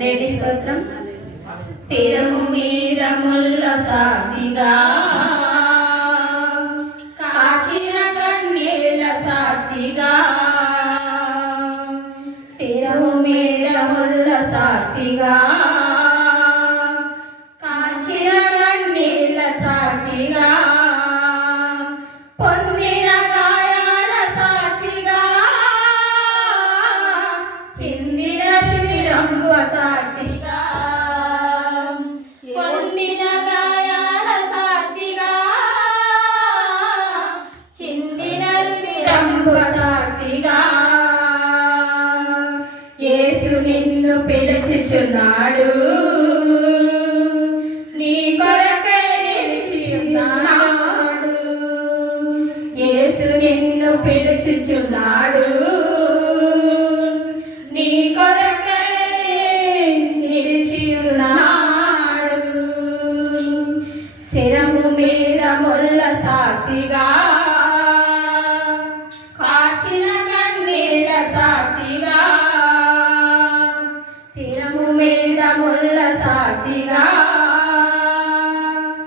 దేవుని స్తోత్రం. శిరము మీద ముళ్ళ సాక్షిగా కాచిన కన్నీళ్ళ సాక్షిగా, శిరము మీద ముళ్ళ సాక్షిగా కాచిన కన్నీళ్ళ సాక్షిగా, పొందిన గాయాల సాక్షిగా, చిందిన తిరంబ సాక్షిగా, పొందిన గాయాల సాక్షిగా, చిందిన తిరంబ సాక్షిగా, యేసు నిన్ను పిలుచుచున్నాడు, నీ కొరకై నిలిచి ఉన్నాడు. యేసు నిన్ను పిలుచుచున్నాడు, నీ కొరకై నిలిచి ఉన్నాడు. శిరము మీద ముళ్ళ సాక్షిగా కాచిన కన్నీళ్ళ సాక్షిగా, శిరము మీద ముళ్ళ సాక్షిగా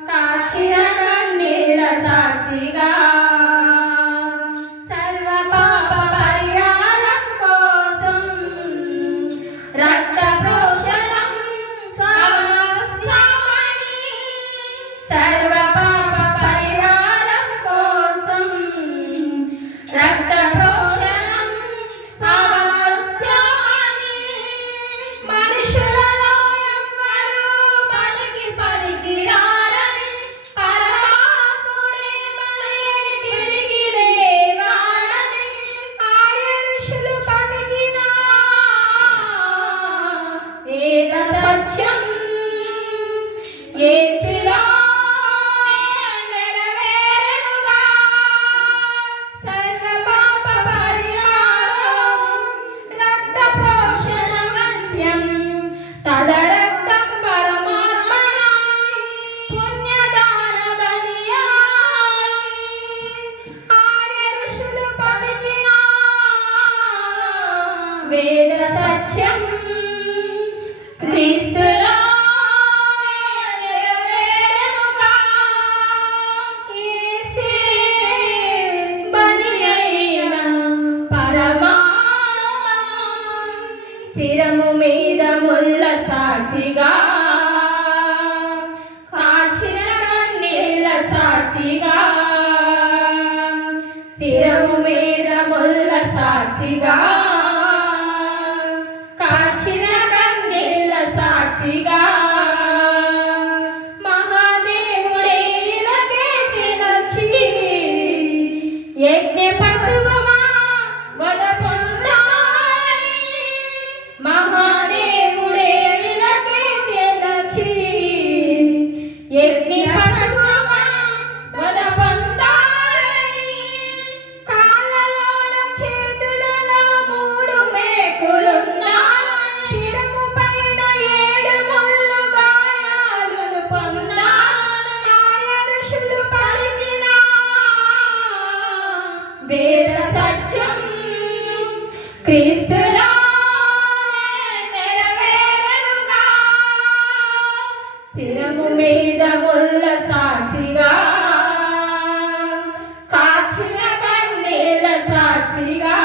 కాచిన కన్నీళ్ళ సాక్షిగా, సర్వ పాప పరిహారం కోసం రక్త ప్రోక్షణం సమస్యమని, సర్వ పాప పరిహారం కోసం రక్త ప్రోక్షణం సమస్యమని, మనుషులలో ఎవ్వరూ బలికి పనికిరారని పరమాత్ముడే బలియై తిరిగి లేవాడని ఆర్యఋషులు పలికిన వేద సత్యం యేసులో నెరవేరుగా. సర్వ పాప పరిహారం రక్త ప్రోక్షణమస్యం తదరక్తం పరమాత్మనాం పుణ్యదాన బలియాయ్. ఆర్యఋషులు పలికిన వేద సత్యం క్రీస్తులో నెరవేరుగా. యేసే బలి అయిన పరమాత్మ, శిరము మీద ముళ్ళ సాక్షిగా కాచిన కన్నీళ్ళ సాక్షిగా, శిరము మీద ముళ్ళ సాక్షిగా కాచిన కన్నీళ్ళ సాక్షిగా, మహాదేవుడే ఇలాగే పిలిచి యజ్ఞ పశువుగా బల పొందాలని, మహాదేవుడే ఇలాగే పిలిచి యజ్ఞ పశువుగా బల పొందాలని, కాళ్ళలోన చేతులలో మూడు మేకులున్నాను, శిరము పైన 7 ముళ్ళు గాయాలు పొందాను. ఆర్యఋషులు పలికిన వేద సత్యం క్రీస్తులో నెరవేరుగా. శిరము మీద ముళ్ళ సాక్షిగా కాచిన కన్నీళ్ళ సాక్షిగా,